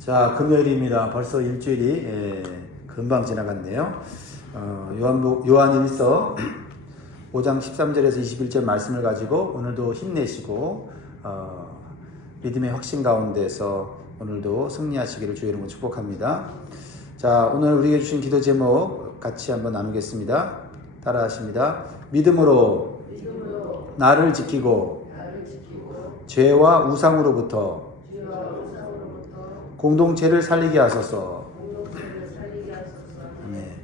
자, 금요일입니다. 벌써 일주일이 금방 지나갔네요. 요한일서 5장 13절에서 21절 말씀을 가지고 오늘도 힘내시고 믿음의 확신 가운데서 오늘도 승리하시기를 주의 이름으로 축복합니다. 자, 오늘 우리에게 주신 기도 제목 같이 한번 나누겠습니다. 따라 하십니다. 믿음으로 나를 지키고 죄와 우상으로부터 공동체를 살리게 하소서. 네.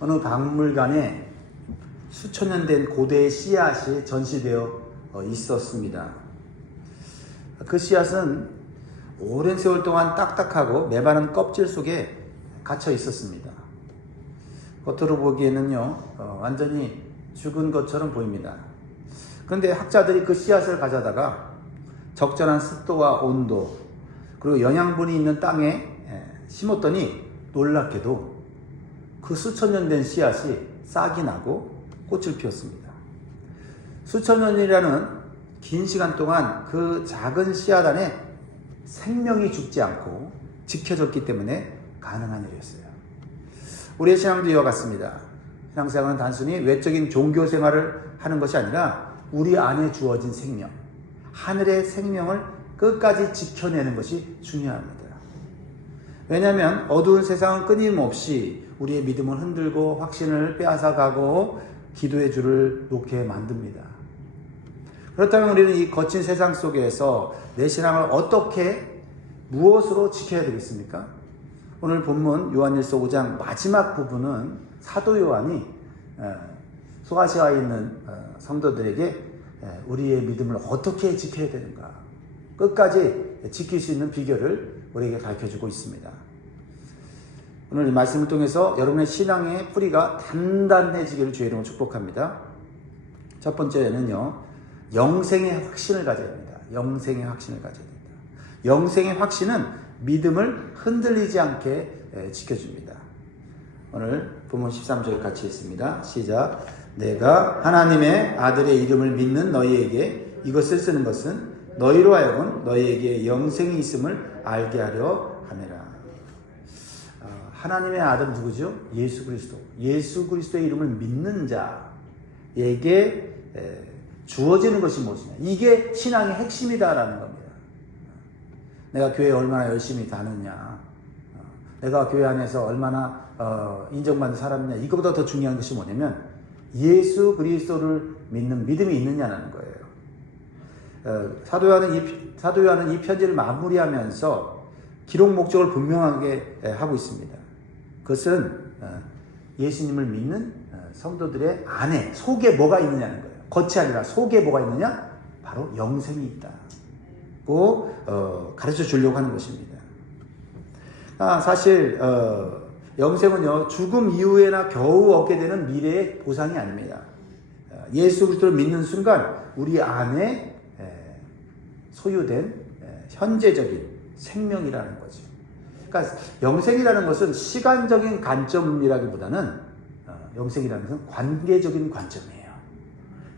어느 박물관에 수천 년 된 고대의 씨앗이 전시되어 있었습니다. 그 씨앗은 오랜 세월 동안 딱딱하고 메마른 껍질 속에 갇혀 있었습니다. 겉으로 보기에는요, 완전히 죽은 것처럼 보입니다. 그런데 학자들이 그 씨앗을 가져다가 적절한 습도와 온도, 그리고 영양분이 있는 땅에 심었더니 놀랍게도 그 수천 년 된 씨앗이 싹이 나고 꽃을 피웠습니다. 수천 년이라는 긴 시간 동안 그 작은 씨앗 안에 생명이 죽지 않고 지켜졌기 때문에 가능한 일이었어요. 우리의 신앙도 이와 같습니다. 신앙생활은 단순히 외적인 종교 생활을 하는 것이 아니라 우리 안에 주어진 생명, 하늘의 생명을 끝까지 지켜내는 것이 중요합니다. 왜냐하면 어두운 세상은 끊임없이 우리의 믿음을 흔들고 확신을 빼앗아가고 기도의 줄을 놓게 만듭니다. 그렇다면 우리는 이 거친 세상 속에서 내 신앙을 어떻게 무엇으로 지켜야 되겠습니까? 오늘 본문 요한일서 5장 마지막 부분은 사도 요한이 소아시아에 있는 성도들에게 우리의 믿음을 어떻게 지켜야 되는가, 끝까지 지킬 수 있는 비결을 우리에게 가르쳐주고 있습니다. 오늘 이 말씀을 통해서 여러분의 신앙의 뿌리가 단단해지기를 주의 이름으로 축복합니다. 첫 번째는요, 영생의 확신을 가져야 합니다. 영생의 확신을 가져야 됩니다. 영생의 확신은 믿음을 흔들리지 않게 지켜줍니다. 오늘 본문 13절 같이 읽습니다. 시작. 내가 하나님의 아들의 이름을 믿는 너희에게 이것을 쓰는 것은 너희로 하여금 너희에게 영생이 있음을 알게 하려 함이라. 하나님의 아들 누구죠? 예수 그리스도. 예수 그리스도의 이름을 믿는 자에게 주어지는 것이 무엇이냐? 이게 신앙의 핵심이다라는 겁니다. 내가 교회에 얼마나 열심히 다녔냐, 내가 교회 안에서 얼마나 인정받는 사람이냐, 이거보다 더 중요한 것이 뭐냐면 예수 그리스도를 믿는 믿음이 있느냐는 거예요. 사도 요한은 이 편지를 마무리하면서 기록 목적을 분명하게 하고 있습니다. 그것은 예수님을 믿는 성도들의 안에, 속에 뭐가 있느냐는 거예요. 겉이 아니라 속에 뭐가 있느냐? 바로 영생이 있다고 가르쳐 주려고 하는 것입니다. 사실 영생은요, 죽음 이후에나 겨우 얻게 되는 미래의 보상이 아닙니다. 예수 그리스도를 믿는 순간 우리 안에 소유된 현재적인 생명이라는 거죠. 그러니까 영생이라는 것은 시간적인 관점이라기보다는 영생이라는 것은 관계적인 관점이에요.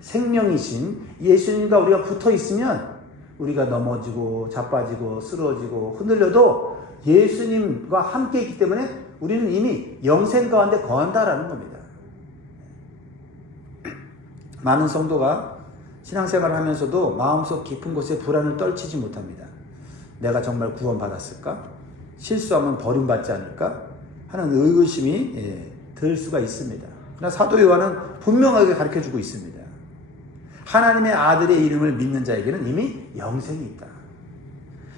생명이신 예수님과 우리가 붙어 있으면 우리가 넘어지고 자빠지고 쓰러지고 흔들려도 예수님과 함께 있기 때문에 우리는 이미 영생 가운데 거한다라는 겁니다. 많은 성도가 신앙생활을 하면서도 마음속 깊은 곳에 불안을 떨치지 못합니다. 내가 정말 구원받았을까? 실수하면 버림받지 않을까? 하는 의구심이 들 수가 있습니다. 그러나 사도 요한은 분명하게 가르쳐주고 있습니다. 하나님의 아들의 이름을 믿는 자에게는 이미 영생이 있다.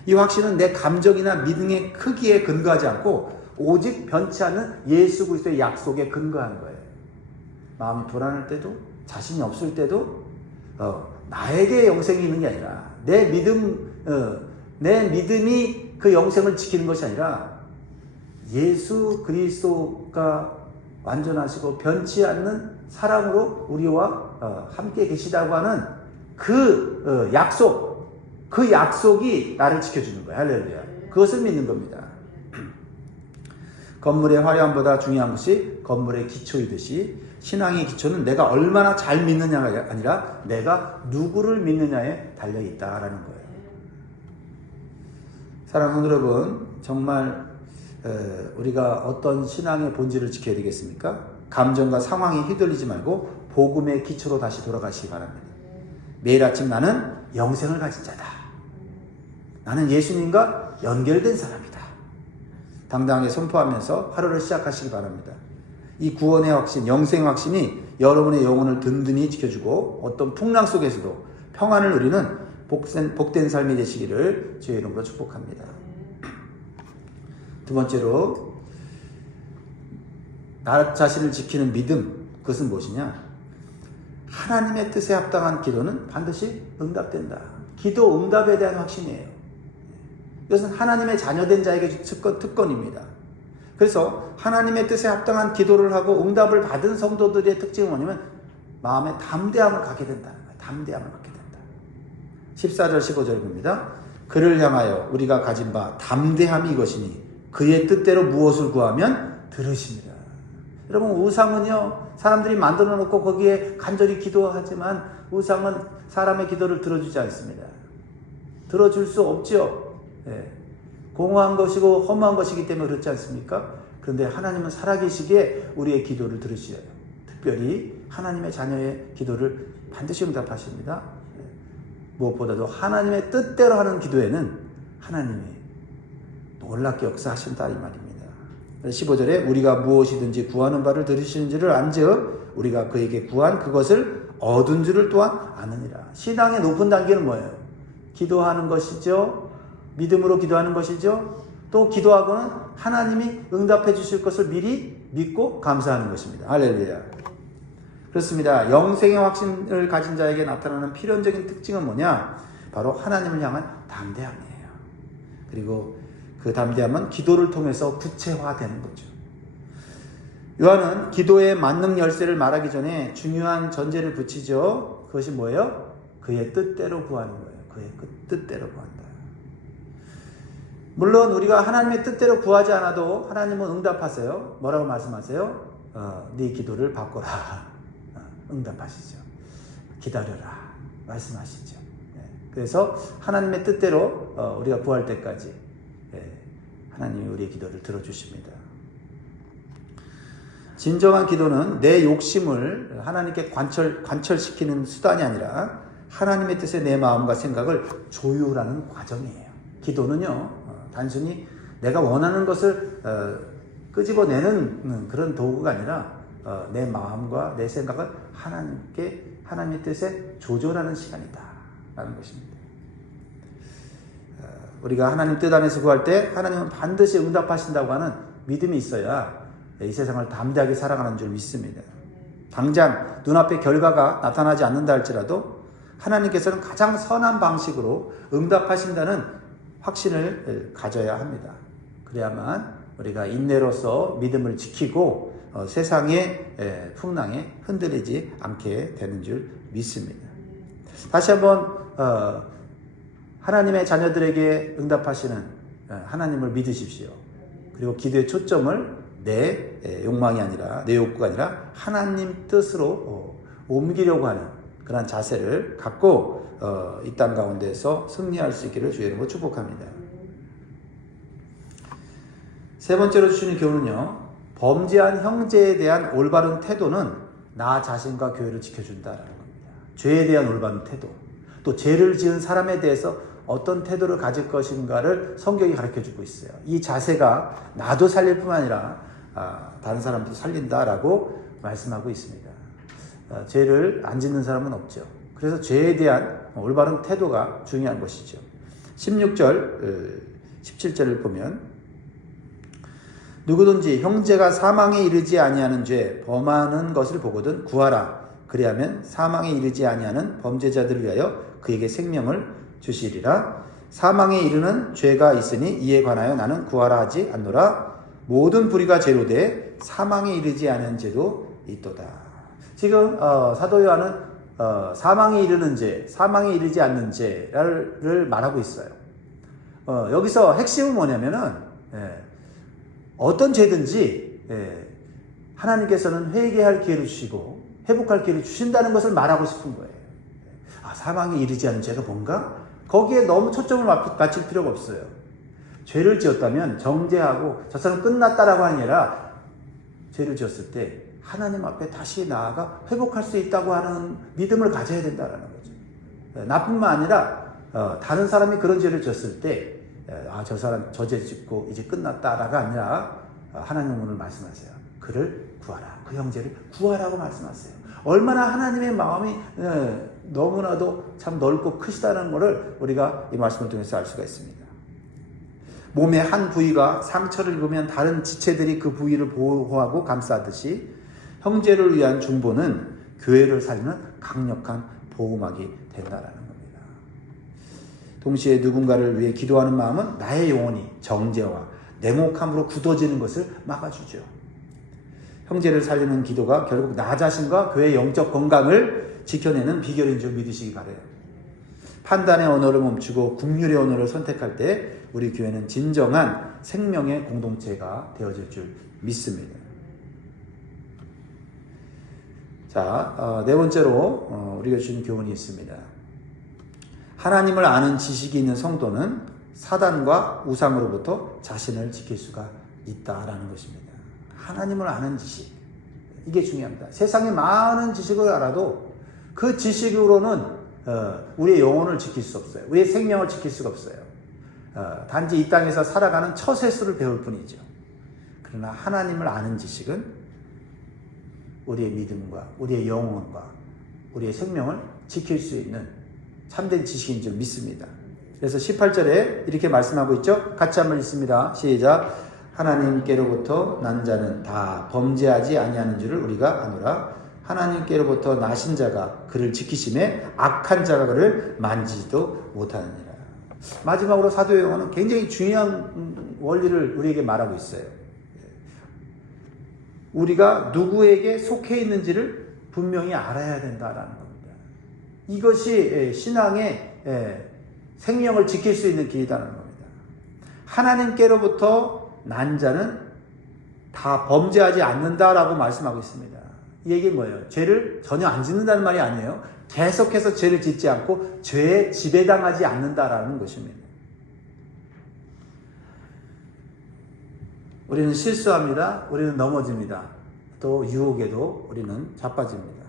이 확신은 내 감정이나 믿음의 크기에 근거하지 않고 오직 변치 않는 예수 그리스도의 약속에 근거하는 거예요. 마음이 불안할 때도, 자신이 없을 때도 나에게 영생이 있는 게 아니라 내 믿음이 그 영생을 지키는 것이 아니라 예수 그리스도가 완전하시고 변치 않는 사랑으로 우리와 함께 계시다고 하는 그 약속이 나를 지켜주는 거예요. 할렐루야. 그것을 믿는 겁니다. 건물의 화려함보다 중요한 것이 건물의 기초이듯이 신앙의 기초는 내가 얼마나 잘 믿느냐가 아니라 내가 누구를 믿느냐에 달려있다라는 거예요. 사랑하는 여러분, 정말 우리가 어떤 신앙의 본질을 지켜야 되겠습니까? 감정과 상황에 휘둘리지 말고 복음의 기초로 다시 돌아가시기 바랍니다. 매일 아침 나는 영생을 가진 자다. 나는 예수님과 연결된 사람이다. 당당하게 선포하면서 하루를 시작하시기 바랍니다. 이 구원의 확신, 영생의 확신이 여러분의 영혼을 든든히 지켜주고 어떤 풍랑 속에서도 평안을 누리는 복된 삶이 되시기를 주의 이름으로 축복합니다. 두 번째로 나 자신을 지키는 믿음, 그것은 무엇이냐? 하나님의 뜻에 합당한 기도는 반드시 응답된다. 기도 응답에 대한 확신이에요. 이것은 하나님의 자녀된 자에게 특권입니다. 그래서 하나님의 뜻에 합당한 기도를 하고 응답을 받은 성도들의 특징은 뭐냐면 마음에 담대함을 갖게 된다는 거예요. 담대함을 갖게 된다. 14절 15절 봅니다. 그를 향하여 우리가 가진 바 담대함이 이것이니 그의 뜻대로 무엇을 구하면 들으십니다. 여러분, 우상은요, 사람들이 만들어 놓고 거기에 간절히 기도하지만 우상은 사람의 기도를 들어주지 않습니다. 들어줄 수 없죠. 예. 공허한 것이고 허무한 것이기 때문에 그렇지 않습니까? 그런데 하나님은 살아계시기에 우리의 기도를 들으셔요. 특별히 하나님의 자녀의 기도를 반드시 응답하십니다. 예. 무엇보다도 하나님의 뜻대로 하는 기도에는 하나님이 놀랍게 역사하신다 이 말입니다. 15절에 우리가 무엇이든지 구하는 바를 들으시는 줄을 안즉 우리가 그에게 구한 그것을 얻은 줄을 또한 아느니라. 신앙의 높은 단계는 뭐예요? 기도하는 것이죠. 믿음으로 기도하는 것이죠. 또 기도하고는 하나님이 응답해 주실 것을 미리 믿고 감사하는 것입니다. 할렐루야. 그렇습니다. 영생의 확신을 가진 자에게 나타나는 필연적인 특징은 뭐냐? 바로 하나님을 향한 담대함이에요. 그리고 그 담대함은 기도를 통해서 구체화되는 거죠. 요한은 기도의 만능 열쇠를 말하기 전에 중요한 전제를 붙이죠. 그것이 뭐예요? 그의 뜻대로 구하는 거예요. 그의 뜻대로 구한다. 물론 우리가 하나님의 뜻대로 구하지 않아도 하나님은 응답하세요. 뭐라고 말씀하세요? 네 기도를 바꿔라. 응답하시죠. 기다려라. 말씀하시죠. 그래서 하나님의 뜻대로 우리가 구할 때까지 하나님이 우리의 기도를 들어주십니다. 진정한 기도는 내 욕심을 하나님께 관철시키는 수단이 아니라 하나님의 뜻에 내 마음과 생각을 조율하는 과정이에요. 기도는요, 단순히 내가 원하는 것을 끄집어내는 그런 도구가 아니라 내 마음과 내 생각을 하나님의 뜻에 조절하는 시간이다 라는 것입니다. 우리가 하나님 뜻 안에서 구할 때 하나님은 반드시 응답하신다고 하는 믿음이 있어야 이 세상을 담대하게 살아가는 줄 믿습니다. 당장 눈앞에 결과가 나타나지 않는다 할지라도 하나님께서는 가장 선한 방식으로 응답하신다는 확신을 가져야 합니다. 그래야만 우리가 인내로서 믿음을 지키고 세상의 풍랑에 흔들리지 않게 되는 줄 믿습니다. 다시 한번 하나님의 자녀들에게 응답하시는 하나님을 믿으십시오. 그리고 기도의 초점을 내 욕망이 아니라 내 욕구가 아니라 하나님 뜻으로 옮기려고 하는 그런 자세를 갖고 이 땅 가운데서 승리할 수 있기를 주의 이름으로 축복합니다. 세 번째로 주시는 교훈은요, 범죄한 형제에 대한 올바른 태도는 나 자신과 교회를 지켜준다라는 겁니다. 죄에 대한 올바른 태도, 또 죄를 지은 사람에 대해서 어떤 태도를 가질 것인가를 성경이 가르쳐주고 있어요. 이 자세가 나도 살릴 뿐만 아니라 다른 사람도 살린다라고 말씀하고 있습니다. 죄를 안 짓는 사람은 없죠. 그래서 죄에 대한 올바른 태도가 중요한 것이죠. 16절, 17절을 보면 누구든지 형제가 사망에 이르지 아니하는 죄 범하는 것을 보거든 구하라. 그리하면 사망에 이르지 아니하는 범죄자들을 위하여 그에게 생명을 주시리라. 사망에 이르는 죄가 있으니 이에 관하여 나는 구하라 하지 않노라. 모든 불의가 죄로 돼 사망에 이르지 않은 죄도 있도다. 지금 사도 요한은 사망에 이르는 죄, 사망에 이르지 않는 죄를 말하고 있어요. 여기서 핵심은 뭐냐면은 어떤 죄든지 하나님께서는 회개할 기회를 주시고 회복할 기회를 주신다는 것을 말하고 싶은 거예요. 사망에 이르지 않은 죄가 뭔가? 거기에 너무 초점을 맞출 필요가 없어요. 죄를 지었다면 정죄하고 저 사람 끝났다라고 아니라 죄를 지었을 때 하나님 앞에 다시 나아가 회복할 수 있다고 하는 믿음을 가져야 된다는 거죠. 나뿐만 아니라 다른 사람이 그런 죄를 지었을 때 저 사람 저 죄 짓고 이제 끝났다라가 아니라 하나님 오늘 말씀하세요. 그를 구하라. 그 형제를 구하라고 말씀하세요. 얼마나 하나님의 마음이 너무나도 참 넓고 크시다는 것을 우리가 이 말씀을 통해서 알 수가 있습니다. 몸의 한 부위가 상처를 입으면 다른 지체들이 그 부위를 보호하고 감싸듯이 형제를 위한 중보는 교회를 살리는 강력한 보호막이 된다라는 겁니다. 동시에 누군가를 위해 기도하는 마음은 나의 영혼이 정죄와 냉혹함으로 굳어지는 것을 막아주죠. 형제를 살리는 기도가 결국 나 자신과 교회의 영적 건강을 지켜내는 비결인 줄 믿으시기 바라요. 판단의 언어를 멈추고 긍휼의 언어를 선택할 때 우리 교회는 진정한 생명의 공동체가 되어질 줄 믿습니다. 자, 네 번째로 우리가 주신 교훈이 있습니다. 하나님을 아는 지식이 있는 성도는 사단과 우상으로부터 자신을 지킬 수가 있다라는 것입니다. 하나님을 아는 지식, 이게 중요합니다. 세상에 많은 지식을 알아도 그 지식으로는 우리의 영혼을 지킬 수 없어요. 우리의 생명을 지킬 수가 없어요. 단지 이 땅에서 살아가는 처세수를 배울 뿐이죠. 그러나 하나님을 아는 지식은 우리의 믿음과 우리의 영혼과 우리의 생명을 지킬 수 있는 참된 지식인 줄 믿습니다. 그래서 18절에 이렇게 말씀하고 있죠. 같이 한번 읽습니다. 시작. 하나님께로부터 난 자는 다 범죄하지 아니하는 줄을 우리가 아노라. 하나님께로부터 나신 자가 그를 지키심에 악한 자가 그를 만지지도 못하느니라. 마지막으로 사도 요한은 굉장히 중요한 원리를 우리에게 말하고 있어요. 우리가 누구에게 속해 있는지를 분명히 알아야 된다라는 겁니다. 이것이 신앙의 생명을 지킬 수 있는 길이라는 겁니다. 하나님께로부터 난 자는 다 범죄하지 않는다라고 말씀하고 있습니다. 이 얘기는 뭐예요? 죄를 전혀 안 짓는다는 말이 아니에요. 계속해서 죄를 짓지 않고 죄에 지배당하지 않는다라는 것입니다. 우리는 실수합니다. 우리는 넘어집니다. 또 유혹에도 우리는 자빠집니다.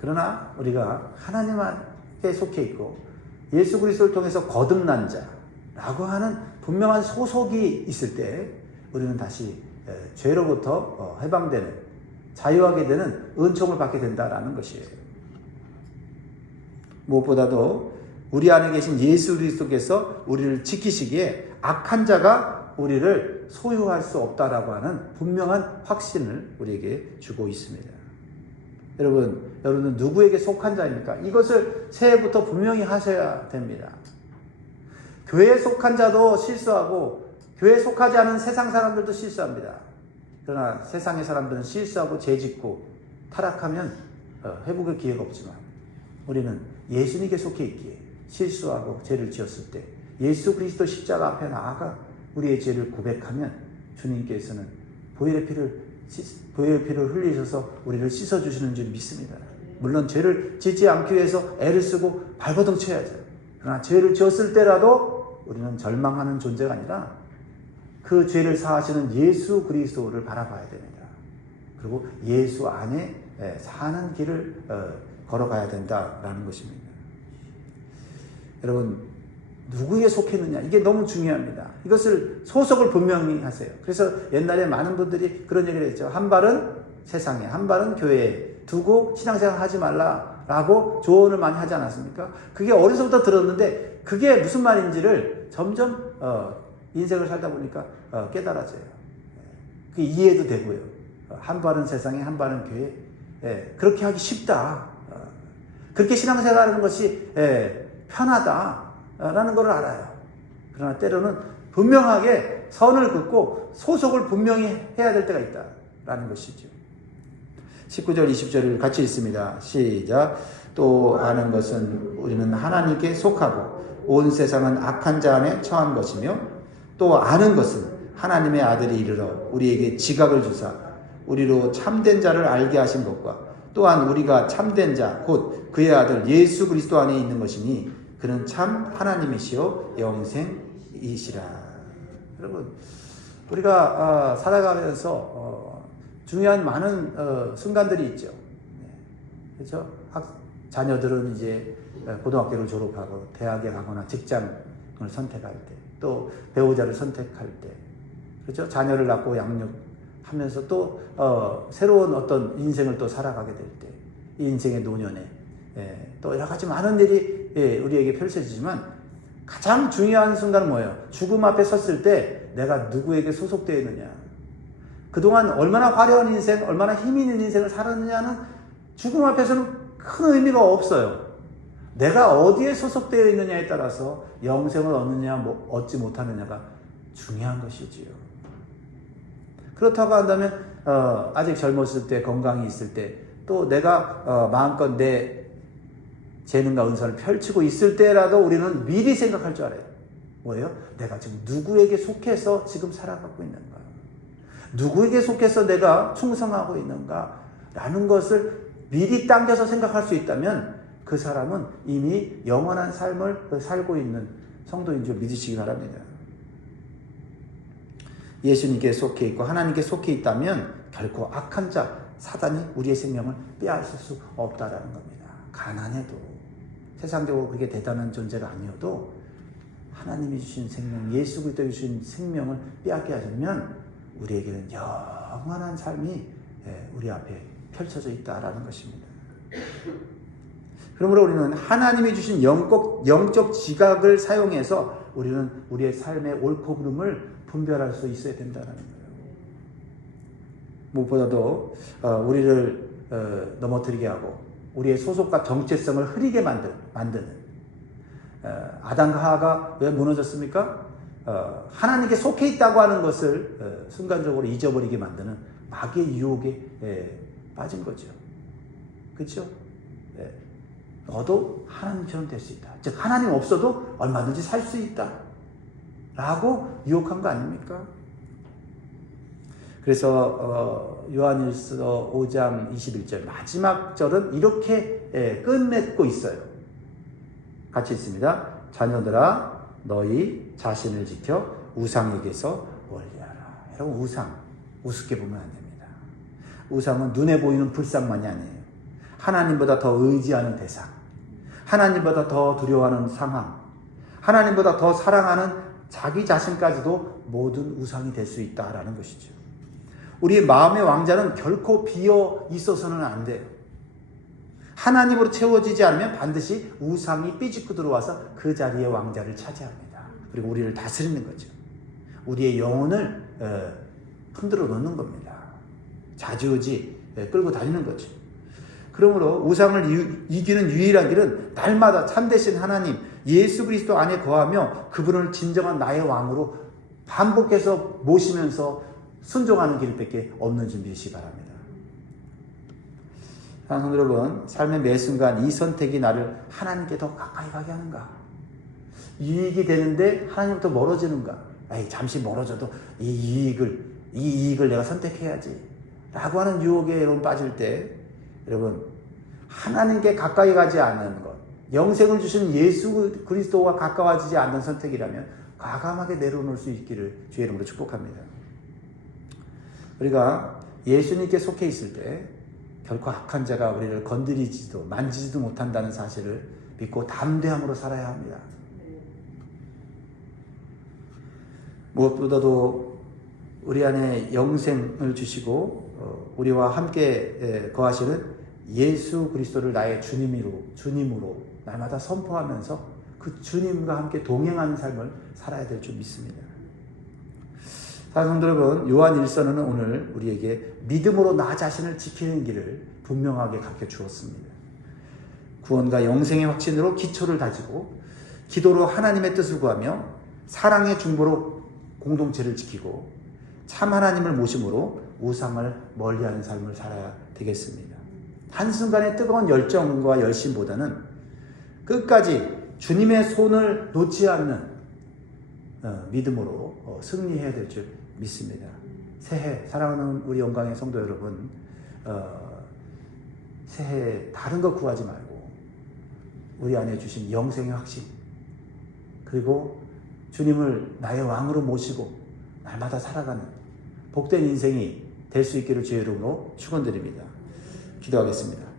그러나 우리가 하나님께 속해 있고 예수 그리스도를 통해서 거듭난 자라고 하는 분명한 소속이 있을 때 우리는 다시 죄로부터 해방되는, 자유하게 되는 은총을 받게 된다라는 것이에요. 무엇보다도 우리 안에 계신 예수 그리스도께서 우리를 지키시기에 악한 자가 우리를 소유할 수 없다라고 하는 분명한 확신을 우리에게 주고 있습니다. 여러분은 누구에게 속한 자입니까? 이것을 새해부터 분명히 하셔야 됩니다. 교회에 속한 자도 실수하고 교회에 속하지 않은 세상 사람들도 실수합니다. 그러나 세상의 사람들은 실수하고 죄짓고 타락하면 회복의 기회가 없지만 우리는 예수님께 속해 있기에 실수하고 죄를 지었을 때 예수 그리스도 십자가 앞에 나아가 우리의 죄를 고백하면 주님께서는 보혈의 피를 흘리셔서 우리를 씻어주시는 줄 믿습니다. 물론 죄를 짓지 않기 위해서 애를 쓰고 발버둥 쳐야죠. 그러나 죄를 지었을 때라도 우리는 절망하는 존재가 아니라 그 죄를 사하시는 예수 그리스도를 바라봐야 됩니다. 그리고 예수 안에 사는 길을 걸어가야 된다라는 것입니다. 여러분, 누구에 속했느냐, 이게 너무 중요합니다. 이것을 소속을 분명히 하세요. 그래서 옛날에 많은 분들이 그런 얘기를 했죠. 한 발은 세상에, 한 발은 교회에 두고 신앙생활 하지 말라라고 조언을 많이 하지 않았습니까? 그게 어려서부터 들었는데 그게 무슨 말인지를 점점 인생을 살다 보니까 깨달아져요. 그게 이해도 되고요. 한 발은 세상에, 한 발은 교회. 그렇게 하기 쉽다. 그렇게 신앙생활하는 것이 편하다라는 걸 알아요. 그러나 때로는 분명하게 선을 긋고 소속을 분명히 해야 될 때가 있다라는 것이죠. 19절, 20절을 같이 읽습니다. 시작. 또 아는 것은 우리는 하나님께 속하고 온 세상은 악한 자 안에 처한 것이며 또 아는 것은 하나님의 아들이 이르러 우리에게 지각을 주사 우리로 참된 자를 알게 하신 것과 또한 우리가 참된 자 곧 그의 아들 예수 그리스도 안에 있는 것이니 그는 참 하나님이시요 영생이시라. 여러분, 우리가 살아가면서 중요한 많은 순간들이 있죠. 그렇죠? 자녀들은 이제 고등학교를 졸업하고 대학에 가거나 직장을 선택할 때, 또 배우자를 선택할 때, 그렇죠? 자녀를 낳고 양육하면서 또 새로운 어떤 인생을 또 살아가게 될 때, 이 인생의 노년에 또 여러 가지 많은 일이 우리에게 펼쳐지지만 가장 중요한 순간은 뭐예요? 죽음 앞에 섰을 때 내가 누구에게 소속되어 있느냐, 그동안 얼마나 화려한 인생, 얼마나 힘 있는 인생을 살았느냐는 죽음 앞에서는 큰 의미가 없어요. 내가 어디에 소속되어 있느냐에 따라서 영생을 얻느냐 얻지 못하느냐가 중요한 것이지요. 그렇다고 한다면 아직 젊었을 때, 건강이 있을 때, 또 내가 마음껏 내 재능과 은사를 펼치고 있을 때라도 우리는 미리 생각할 줄 알아요. 뭐예요? 내가 지금 누구에게 속해서 지금 살아가고 있는가? 누구에게 속해서 내가 충성하고 있는가? 라는 것을 미리 당겨서 생각할 수 있다면 그 사람은 이미 영원한 삶을 살고 있는 성도인 줄 믿으시기 바랍니다. 예수님께 속해 있고 하나님께 속해 있다면 결코 악한 자, 사단이 우리의 생명을 빼앗을 수 없다라는 겁니다. 가난해도, 세상적으로 그게 대단한 존재가 아니어도 하나님이 주신 생명, 예수 그리스도가 주신 생명을 빼앗게 하시면 우리에게는 영원한 삶이 우리 앞에 펼쳐져 있다라는 것입니다. 그러므로 우리는 하나님이 주신 영적 지각을 사용해서 우리는 우리의 삶의 옳고 그름을 분별할 수 있어야 된다는 거예요. 무엇보다도 우리를 넘어뜨리게 하고 우리의 소속과 정체성을 흐리게 만드는 아담과 하와가 왜 무너졌습니까? 하나님께 속해 있다고 하는 것을 순간적으로 잊어버리게 만드는 마귀의 유혹에 빠진 거죠. 그렇죠? 너도 하나님처럼 될 수 있다. 즉 하나님 없어도 얼마든지 살 수 있다 라고 유혹한 거 아닙니까? 그래서 요한일서 5장 21절 마지막 절은 이렇게 끝맺고 있어요. 같이 있습니다. 자녀들아 너희 자신을 지켜 우상에게서 멀리하라. 여러분, 우상 우습게 보면 안 됩니다. 우상은 눈에 보이는 불상만이 아니에요. 하나님보다 더 의지하는 대상, 하나님보다 더 두려워하는 상황, 하나님보다 더 사랑하는 자기 자신까지도 모든 우상이 될 수 있다라는 것이죠. 우리의 마음의 왕자는 결코 비어 있어서는 안 돼요. 하나님으로 채워지지 않으면 반드시 우상이 삐집고 들어와서 그 자리에 왕자를 차지합니다. 그리고 우리를 다스리는 거죠. 우리의 영혼을 흔들어 놓는 겁니다. 좌지우지 끌고 다니는 거죠. 그러므로 우상을 이기는 유일한 길은 날마다 참되신 하나님 예수 그리스도 안에 거하며 그분을 진정한 나의 왕으로 반복해서 모시면서 순종하는 길밖에 없는 줄 믿으시기 바랍니다. 사랑하는 여러분, 삶의 매 순간 이 선택이 나를 하나님께 더 가까이 가게 하는가? 유익이 되는데 하나님부터 멀어지는가? 잠시 멀어져도 이 이익을 내가 선택해야지 라고 하는 유혹에 여러분 빠질 때, 여러분, 하나님께 가까이 가지 않는 것, 영생을 주신 예수 그리스도와 가까워지지 않는 선택이라면 과감하게 내려놓을 수 있기를 주의 이름으로 축복합니다. 우리가 예수님께 속해 있을 때 결코 악한 자가 우리를 건드리지도 만지지도 못한다는 사실을 믿고 담대함으로 살아야 합니다. 무엇보다도 우리 안에 영생을 주시고 우리와 함께 거하시는 예수 그리스도를 나의 주님으로 날마다 선포하면서 그 주님과 함께 동행하는 삶을 살아야 될 줄 믿습니다. 사랑하는 여러분, 요한 1서는 오늘 우리에게 믿음으로 나 자신을 지키는 길을 분명하게 가르쳐 주었습니다. 구원과 영생의 확신으로 기초를 다지고 기도로 하나님의 뜻을 구하며 사랑의 중보로 공동체를 지키고 참 하나님을 모심으로 우상을 멀리하는 삶을 살아야 되겠습니다. 한순간의 뜨거운 열정과 열심보다는 끝까지 주님의 손을 놓지 않는 믿음으로 승리해야 될 줄 믿습니다. 새해 사랑하는 우리 영광의 성도 여러분, 새해 다른 거 구하지 말고 우리 안에 주신 영생의 확신, 그리고 주님을 나의 왕으로 모시고 날마다 살아가는 복된 인생이 될 수 있기를 주의 이름으로 축원드립니다. 기도하겠습니다.